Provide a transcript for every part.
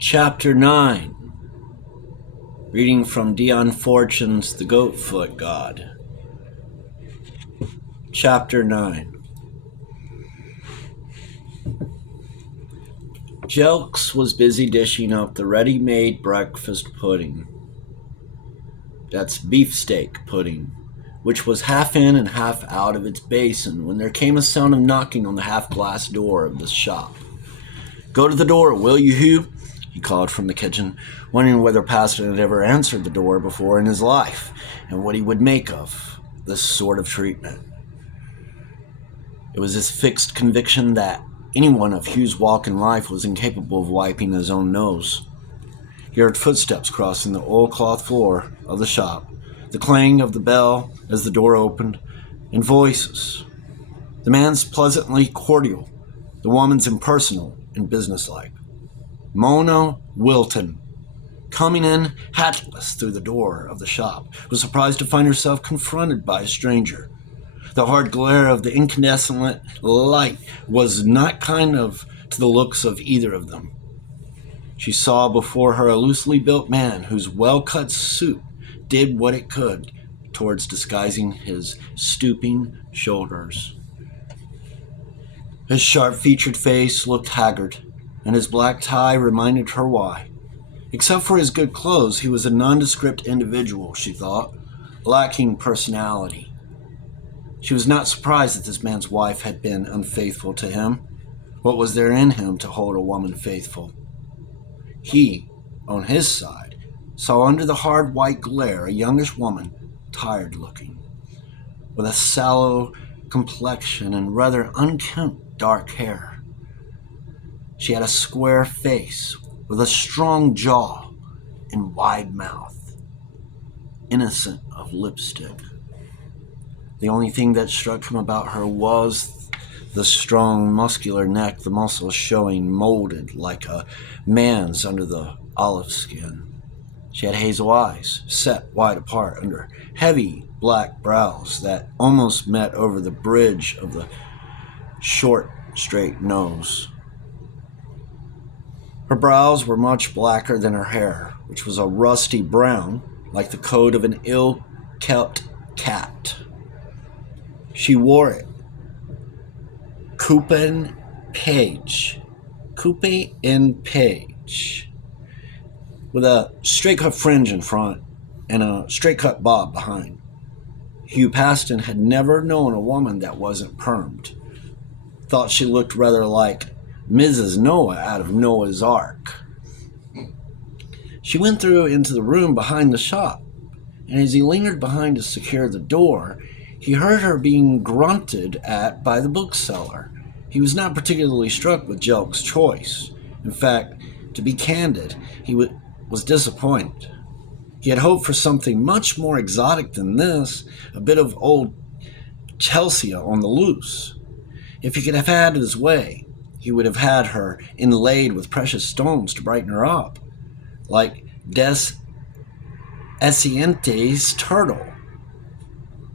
Chapter 9. Reading from Dion Fortune's The Goatfoot God. Chapter 9. Jelks was busy dishing up the ready-made breakfast pudding. That's beefsteak pudding, which was half in and half out of its basin when there came a sound of knocking on the half-glass door of the shop. "Go to the door, will you, Hugh?" he called from the kitchen, wondering whether Paston had ever answered the door before in his life, and what he would make of this sort of treatment. It was his fixed conviction that anyone of Hugh's walk in life was incapable of wiping his own nose. He heard footsteps crossing the oilcloth floor of the shop, the clang of the bell as the door opened, and voices. The man's pleasantly cordial, the woman's impersonal and businesslike. Mona Wilton, coming in hatless through the door of the shop, was surprised to find herself confronted by a stranger. The hard glare of the incandescent light was not kind to the looks of either of them. She saw before her a loosely built man whose well-cut suit did what it could towards disguising his stooping shoulders. His sharp-featured face looked haggard, and his black tie reminded her why. Except for his good clothes, he was a nondescript individual, she thought, lacking personality. She was not surprised that this man's wife had been unfaithful to him. What was there in him to hold a woman faithful? He, on his side, saw under the hard white glare a youngish woman, tired-looking, with a sallow complexion and rather unkempt dark hair. She had a square face with a strong jaw and wide mouth, innocent of lipstick. The only thing that struck him about her was the strong, muscular neck, the muscles showing molded like a man's under the olive skin. She had hazel eyes, set wide apart under heavy black brows that almost met over the bridge of the short, straight nose. Her brows were much blacker than her hair, which was a rusty brown, like the coat of an ill-kept cat. She wore it coupe en page, with a straight-cut fringe in front and a straight-cut bob behind. Hugh Paston had never known a woman that wasn't permed. Thought she looked rather like Mrs. Noah out of Noah's Ark. She went through into the room behind the shop, and as he lingered behind to secure the door, he heard her being grunted at by the bookseller. He was not particularly struck with Jelk's choice. In fact, to be candid, he was disappointed. He had hoped for something much more exotic than this, a bit of old Chelsea on the loose. If he could have had his way, he would have had her inlaid with precious stones to brighten her up, like Des Essiente's turtle.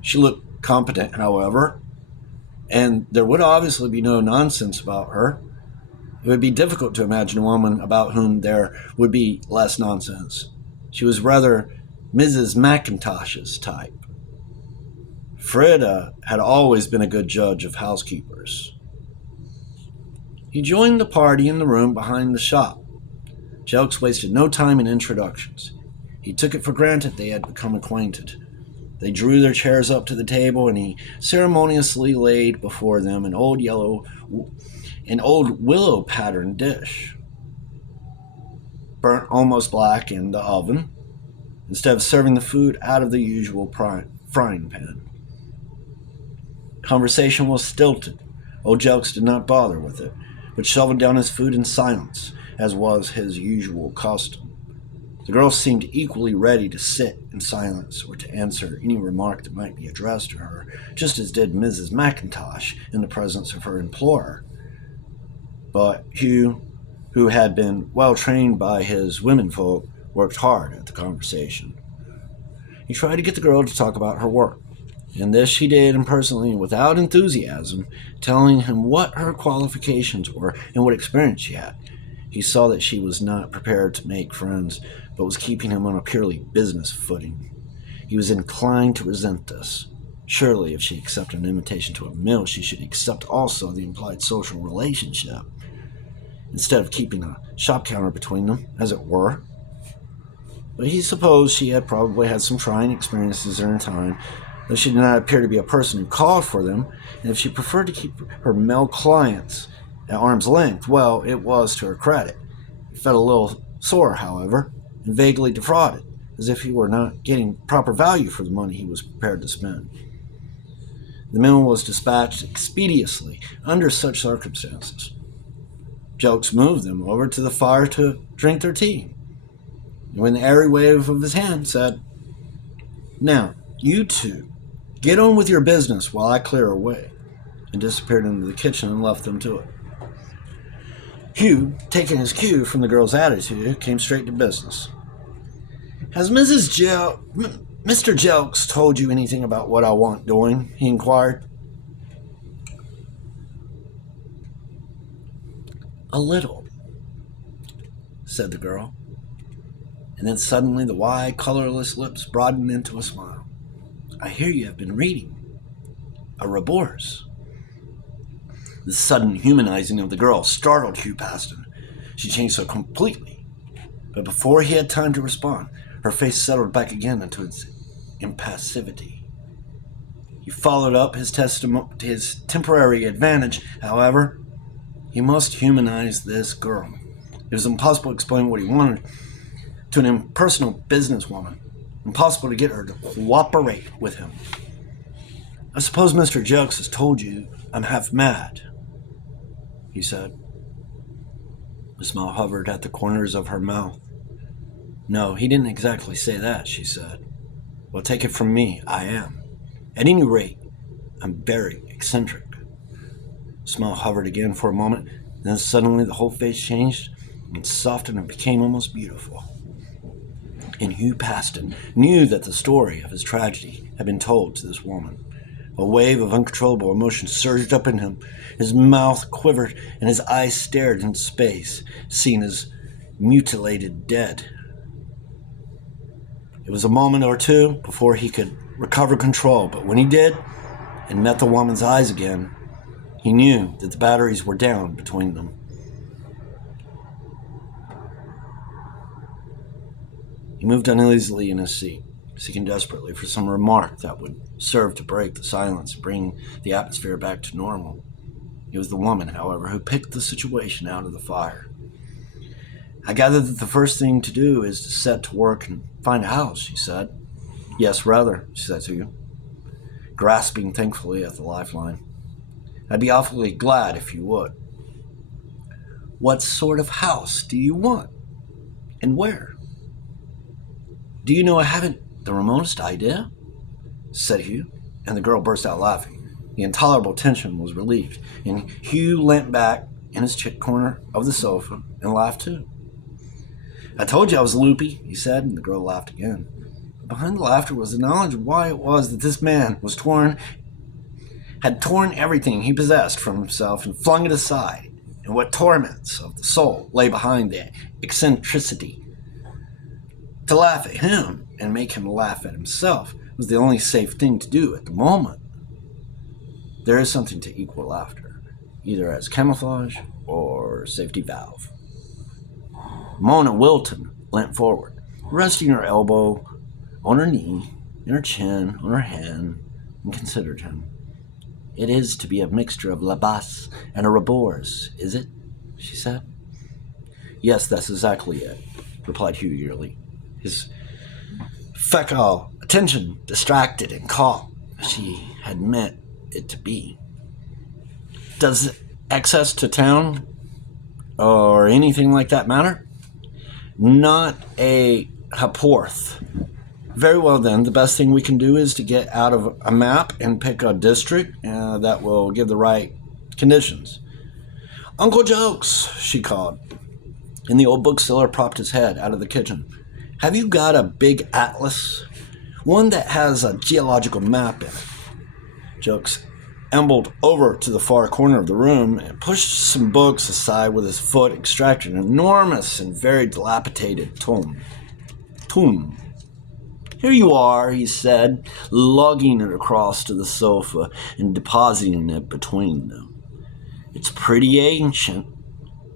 She looked competent, however, and there would obviously be no nonsense about her. It would be difficult to imagine a woman about whom there would be less nonsense. She was rather Mrs. McIntosh's type. Frida had always been a good judge of housekeepers. He joined the party in the room behind the shop. Jelks wasted no time in introductions. He took it for granted they had become acquainted. They drew their chairs up to the table, and he ceremoniously laid before them an old willow-patterned dish, burnt almost black in the oven, instead of serving the food out of the usual frying pan. Conversation was stilted. Old Jelks did not bother with it, but shoveled down his food in silence, as was his usual custom. The girl seemed equally ready to sit in silence or to answer any remark that might be addressed to her, just as did Mrs. McIntosh in the presence of her employer. But Hugh, who had been well trained by his womenfolk, worked hard at the conversation. He tried to get the girl to talk about her work, and this she did impersonally and without enthusiasm, telling him what her qualifications were and what experience she had. He saw that she was not prepared to make friends, but was keeping him on a purely business footing. He was inclined to resent this. Surely, if she accepted an invitation to a meal, she should accept also the implied social relationship, instead of keeping a shop counter between them, as it were. But he supposed she had probably had some trying experiences in her time, though she did not appear to be a person who called for them, and if she preferred to keep her male clients at arm's length, well, it was to her credit. He felt a little sore, however, and vaguely defrauded, as if he were not getting proper value for the money he was prepared to spend. The meal was dispatched expeditiously under such circumstances. Jokes moved them over to the fire to drink their tea, and with an airy wave of his hand said, "Now, you two, get on with your business while I clear away," and disappeared into the kitchen and left them to it. Hugh, taking his cue from the girl's attitude, came straight to business. "Has Mr. Jelks told you anything about what I want doing?" he inquired. "A little," said the girl, and then suddenly the wide, colorless lips broadened into a smile. "I hear you have been reading a Rabors." The sudden humanizing of the girl startled Hugh Paston. She changed so completely, but before he had time to respond, her face settled back again into its impassivity. He followed up his temporary advantage, however. He must humanize this girl. It was impossible to explain what he wanted to an impersonal businesswoman. Impossible to get her to cooperate with him. "I suppose Mr. Jokes has told you I'm half mad," he said. The smile hovered at the corners of her mouth. "No, he didn't exactly say that," she said. "Well, take it from me, I am. At any rate, I'm very eccentric." The smile hovered again for a moment, then suddenly the whole face changed and softened and became almost beautiful. And Hugh Paston knew that the story of his tragedy had been told to this woman. A wave of uncontrollable emotion surged up in him. His mouth quivered and his eyes stared into space, seen as mutilated dead. It was a moment or two before he could recover control, but when he did, and met the woman's eyes again, he knew that the batteries were down between them. He moved uneasily in his seat, seeking desperately for some remark that would serve to break the silence and bring the atmosphere back to normal. It was the woman, however, who picked the situation out of the fire. "I gather that the first thing to do is to set to work and find a house," she said. "Yes, rather," she said to you, grasping thankfully at the lifeline. "I'd be awfully glad if you would." "What sort of house do you want? And where?" "Do you know, I haven't the remotest idea," said Hugh, and the girl burst out laughing. The intolerable tension was relieved, and Hugh leant back in his corner of the sofa and laughed too. "I told you I was loopy," he said, and the girl laughed again. But behind the laughter was the knowledge of why it was that this man had torn everything he possessed from himself and flung it aside, and what torments of the soul lay behind the eccentricity. To laugh at him and make him laugh at himself was the only safe thing to do at the moment. There is something to equal laughter, either as camouflage or safety valve. Mona Wilton leant forward, resting her elbow on her knee and her chin on her hand, and considered him. "It is to be a mixture of La Basse and a Rabors, is it?" she said. "Yes, that's exactly it," replied Hugh eagerly, his fecile attention distracted and caught as she had meant it to be. "Does access to town or anything like that matter?" "Not a ha'porth." "Very well then, the best thing we can do is to get out of a map and pick a district that will give the right conditions." "Uncle Jokes," she called, and the old bookseller propped his head out of the kitchen. "Have you got a big atlas? One that has a geological map in it?" Jokes ambled over to the far corner of the room and pushed some books aside with his foot, extracting an enormous and very dilapidated tome. Here you are, he said, lugging it across to the sofa and depositing it between them. It's pretty ancient,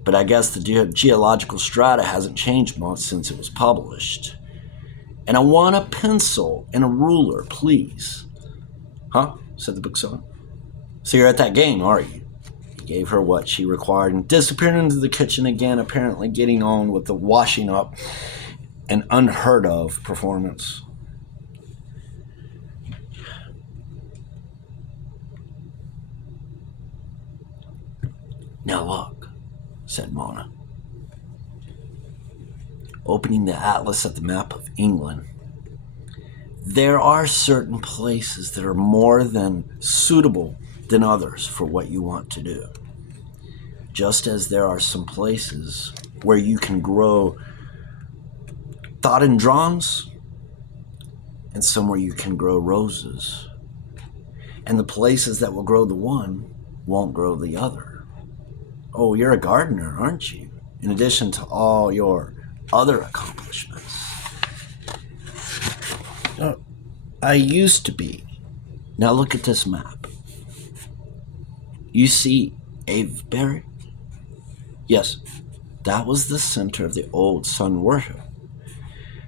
but I guess the geological strata hasn't changed much since it was published. And I want a pencil and a ruler, please. Huh? Said the bookseller. So you're at that game, are you? He gave her what she required and disappeared into the kitchen again, apparently getting on with the washing up, an unheard of performance. Now look, said Mona, opening the atlas at the map of England. There are certain places that are more than suitable than others for what you want to do. Just as there are some places where you can grow rhododendrons and some where you can grow roses. And the places that will grow the one won't grow the other. Oh, you're a gardener, aren't you? In addition to all your other accomplishments. I used to be. Now look at this map. You see Avebury? Yes, that was the center of the old sun worship.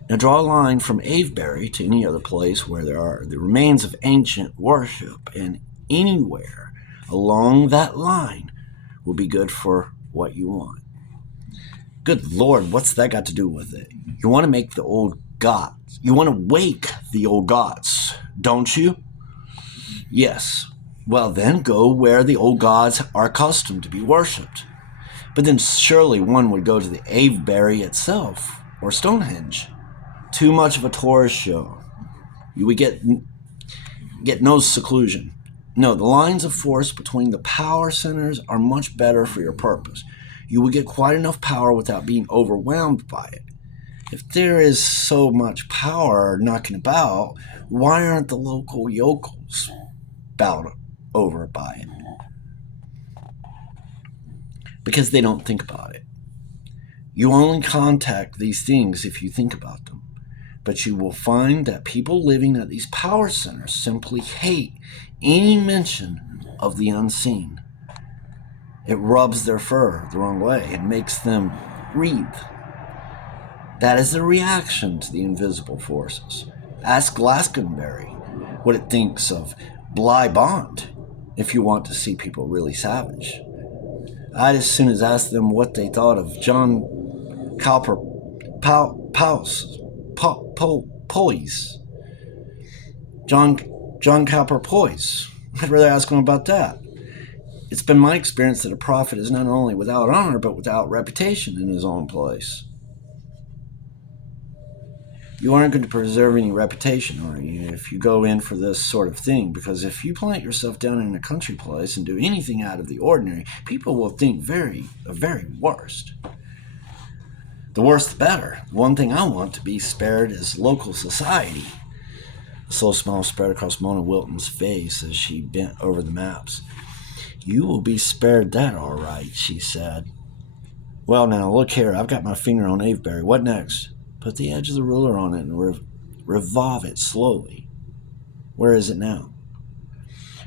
Now draw a line from Avebury to any other place where there are the remains of ancient worship, and anywhere along that line will be good for what you want. Good Lord, what's that got to do with it? You want to make the old gods. You want to wake the old gods, don't you? Yes. Well, then go where the old gods are accustomed to be worshipped. But then surely one would go to the Avebury itself, or Stonehenge. Too much of a tourist show. You would get no seclusion. No, the lines of force between the power centers are much better for your purpose. You will get quite enough power without being overwhelmed by it. If there is so much power knocking about, why aren't the local yokels bowed over by it? Because they don't think about it. You only contact these things if you think about them. But you will find that people living at these power centers simply hate any mention of the unseen. It rubs their fur the wrong way. It makes them breathe. That is the reaction to the invisible forces. Ask Glastonbury what it thinks of Bly Bond if you want to see people really savage. I'd as soon as ask them what they thought of John Cowper Poise. John Cowper Poise. I'd rather ask him about that. It's been my experience that a prophet is not only without honor, but without reputation in his own place. You aren't going to preserve any reputation, are you, if you go in for this sort of thing? Because if you plant yourself down in a country place and do anything out of the ordinary, people will think the very worst. The worse the better. One thing I want to be spared is local society. A slow smile spread across Mona Wilton's face as she bent over the maps. You will be spared that, all right, she said. Well, now, look here. I've got my finger on Avebury. What next? Put the edge of the ruler on it and revolve it slowly. Where is it now?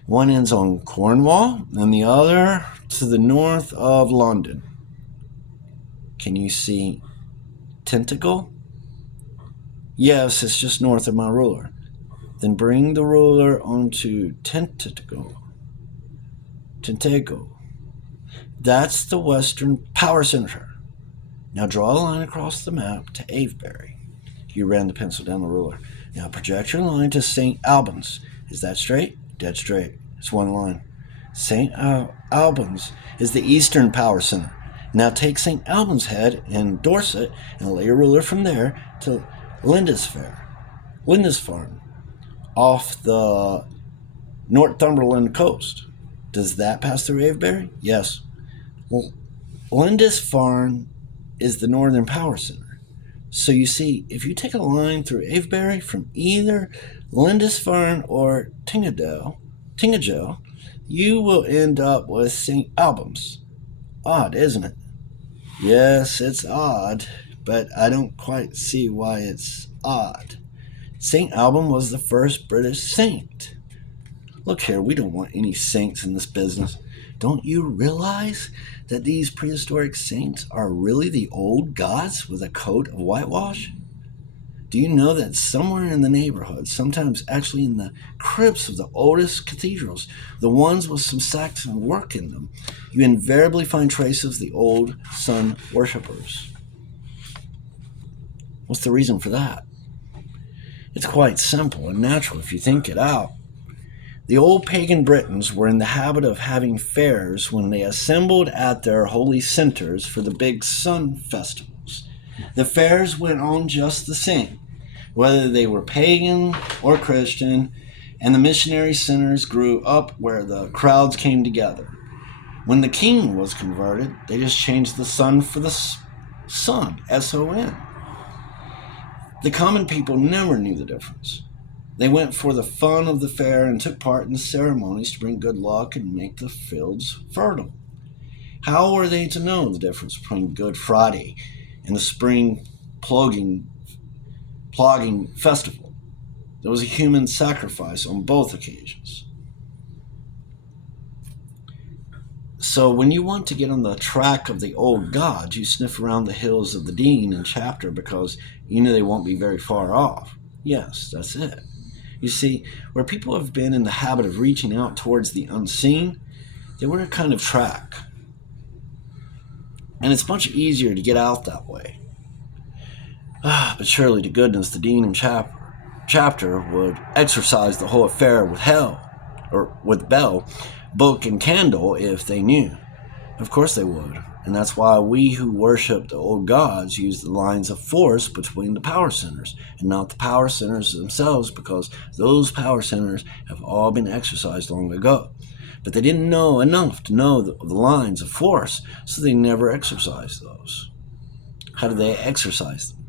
One ends on Cornwall and the other to the north of London. Can you see Tentacle? Yes, it's just north of my ruler. Then bring the ruler onto Tentacle. That's the western power center. Now draw a line across the map to Avebury. You ran the pencil down the ruler. Now project your line to St. Albans. Is that straight? Dead straight. It's one line. St. Albans is the eastern power center. Now take St. Albans Head in Dorset and lay your ruler from there to Lindisfarne, off the Northumberland coast. Does that pass through Avebury? Yes. Well, Lindisfarne is the northern power center. So you see, if you take a line through Avebury from either Lindisfarne or Tingagel, you will end up with St. Albans. Odd, isn't it? Yes, it's odd, but I don't quite see why it's odd. St. Alban was the first British saint. Look here, we don't want any saints in this business. Don't you realize that these prehistoric saints are really the old gods with a coat of whitewash? Do you know that somewhere in the neighborhood, sometimes actually in the crypts of the oldest cathedrals, the ones with some Saxon work in them, you invariably find traces of the old sun worshippers? What's the reason for that? It's quite simple and natural if you think it out. The old pagan Britons were in the habit of having fairs when they assembled at their holy centers for the big sun festivals. The fairs went on just the same, whether they were pagan or Christian, and the missionary centers grew up where the crowds came together. When the king was converted, they just changed the sun for the sun, S-O-N. The common people never knew the difference. They went for the fun of the fair and took part in the ceremonies to bring good luck and make the fields fertile. How were they to know the difference between Good Friday and the spring plogging festival? There was a human sacrifice on both occasions. So when you want to get on the track of the old gods, you sniff around the hills of the Dean and Chapter because you know they won't be very far off. Yes, that's it. You see, where people have been in the habit of reaching out towards the unseen, they were a kind of track. And it's much easier to get out that way. But surely to goodness the Dean and Chapter would exorcise the whole affair with bell, book, and candle if they knew. Of course they would. And that's why we who worship the old gods use the lines of force between the power centers and not the power centers themselves, because those power centers have all been exercised long ago. But they didn't know enough to know the lines of force, so they never exercised those. How do they exercise them?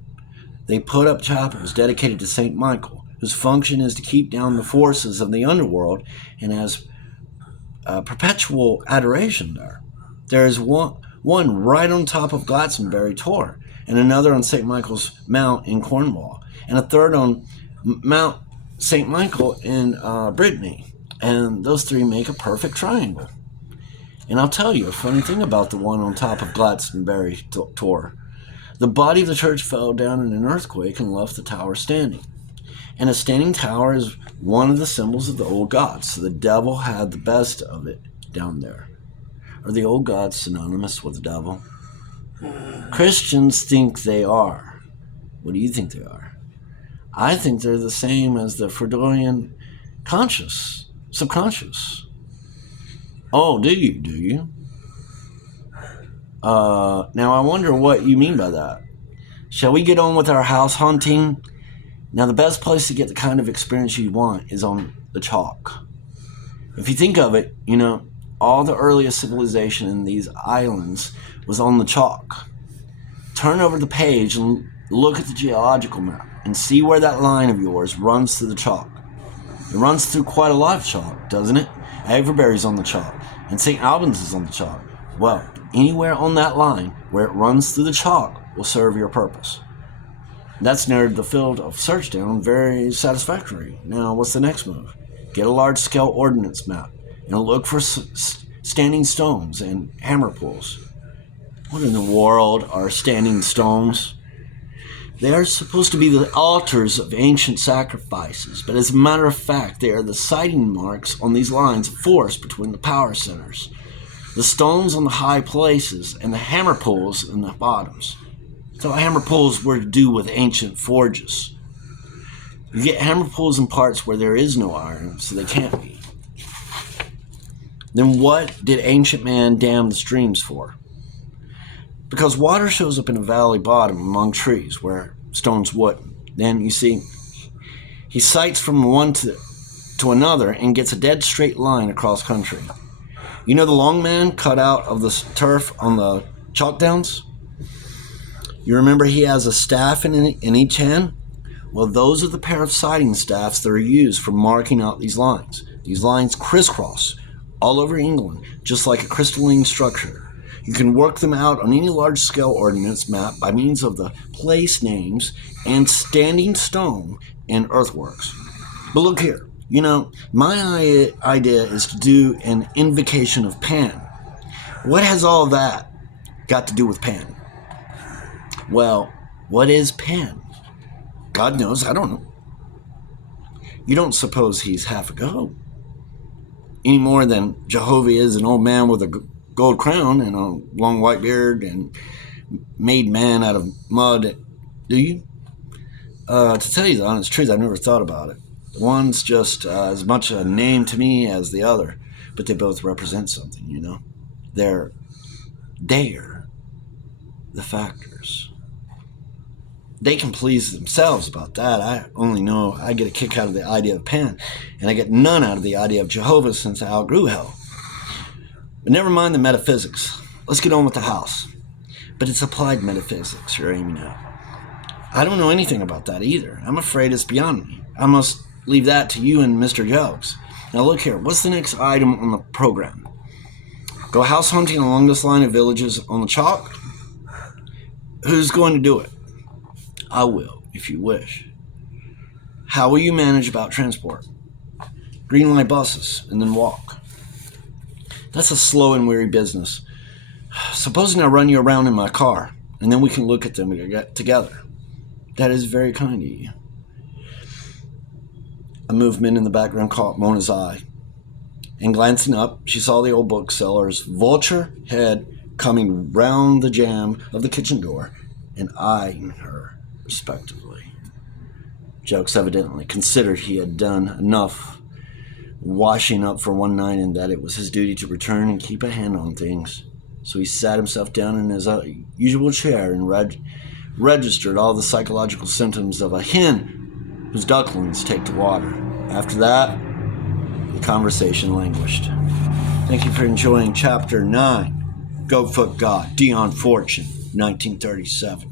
They put up chapels dedicated to St. Michael, whose function is to keep down the forces of the underworld, and has perpetual adoration there. There is one right on top of Glastonbury Tor, and another on St. Michael's Mount in Cornwall, and a third on Mount St. Michael in Brittany. And those three make a perfect triangle. And I'll tell you a funny thing about the one on top of Glastonbury Tor. The body of the church fell down in an earthquake and left the tower standing. And a standing tower is one of the symbols of the old gods, so the devil had the best of it down there. Are the old gods synonymous with the devil? Christians think they are. What do you think they are? I think they're the same as the Freudian subconscious. Oh, do you? Now I wonder what you mean by that. Shall we get on with our house hunting? Now the best place to get the kind of experience you want is on the chalk. If you think of it, you know, all the earliest civilization in these islands was on the chalk. Turn over the page and look at the geological map and see where that line of yours runs through the chalk. It runs through quite a lot of chalk, doesn't it? Avebury's on the chalk, and St. Albans is on the chalk. Well, anywhere on that line where it runs through the chalk will serve your purpose. That's narrowed the field of search down very satisfactory. Now, what's the next move? Get a large-scale ordnance map and look for standing stones and hammer pulls. What in the world are standing stones? They are supposed to be the altars of ancient sacrifices, but as a matter of fact, they are the sighting marks on these lines of force between the power centers. The stones on the high places and the hammer pulls in the bottoms. So hammer pulls were to do with ancient forges. You get hammer pulls in parts where there is no iron, so they can't be. Then what did ancient man dam the streams for? Because water shows up in a valley bottom among trees where stones wouldn't. Then, you see, he sights from one to another and gets a dead straight line across country. You know the long man cut out of the turf on the chalk downs? You remember he has a staff in each hand? Well, those are the pair of sighting staffs that are used for marking out these lines. These lines crisscross all over England, just like a crystalline structure. You can work them out on any large-scale ordnance map by means of the place names and standing stone and earthworks. But look here, my idea is to do an invocation of Pan. What has all that got to do with Pan? Well, what is Pan? God knows, I don't know. You don't suppose he's half a goat? Any more than Jehovah is an old man with a gold crown and a long white beard and made man out of mud, do you? To tell you the honest truth, I've never thought about it. One's just as much a name to me as the other, but they both represent something, They're the factors. They can please themselves about that. I only know I get a kick out of the idea of Pan, and I get none out of the idea of Jehovah since I outgrew hell. But never mind the metaphysics. Let's get on with the house. But it's applied metaphysics you're aiming at. I don't know anything about that either. I'm afraid it's beyond me. I must leave that to you and Mr. Jogues. Now look here, what's the next item on the program? Go house hunting along this line of villages on the chalk? Who's going to do it? I will, if you wish. How will you manage about transport? Green light buses, and then walk. That's a slow and weary business. Supposing I run you around in my car, and then we can look at them together. That is very kind of you. A movement in the background caught Mona's eye, and glancing up, she saw the old bookseller's vulture head coming round the jamb of the kitchen door and eyeing her respectively. Jokes evidently considered he had done enough washing up for one night and that it was his duty to return and keep a hand on things. So he sat himself down in his usual chair and registered all the psychological symptoms of a hen whose ducklings take to water. After that, the conversation languished. Thank you for enjoying Chapter 9, Goatfoot God, Dion Fortune, 1937.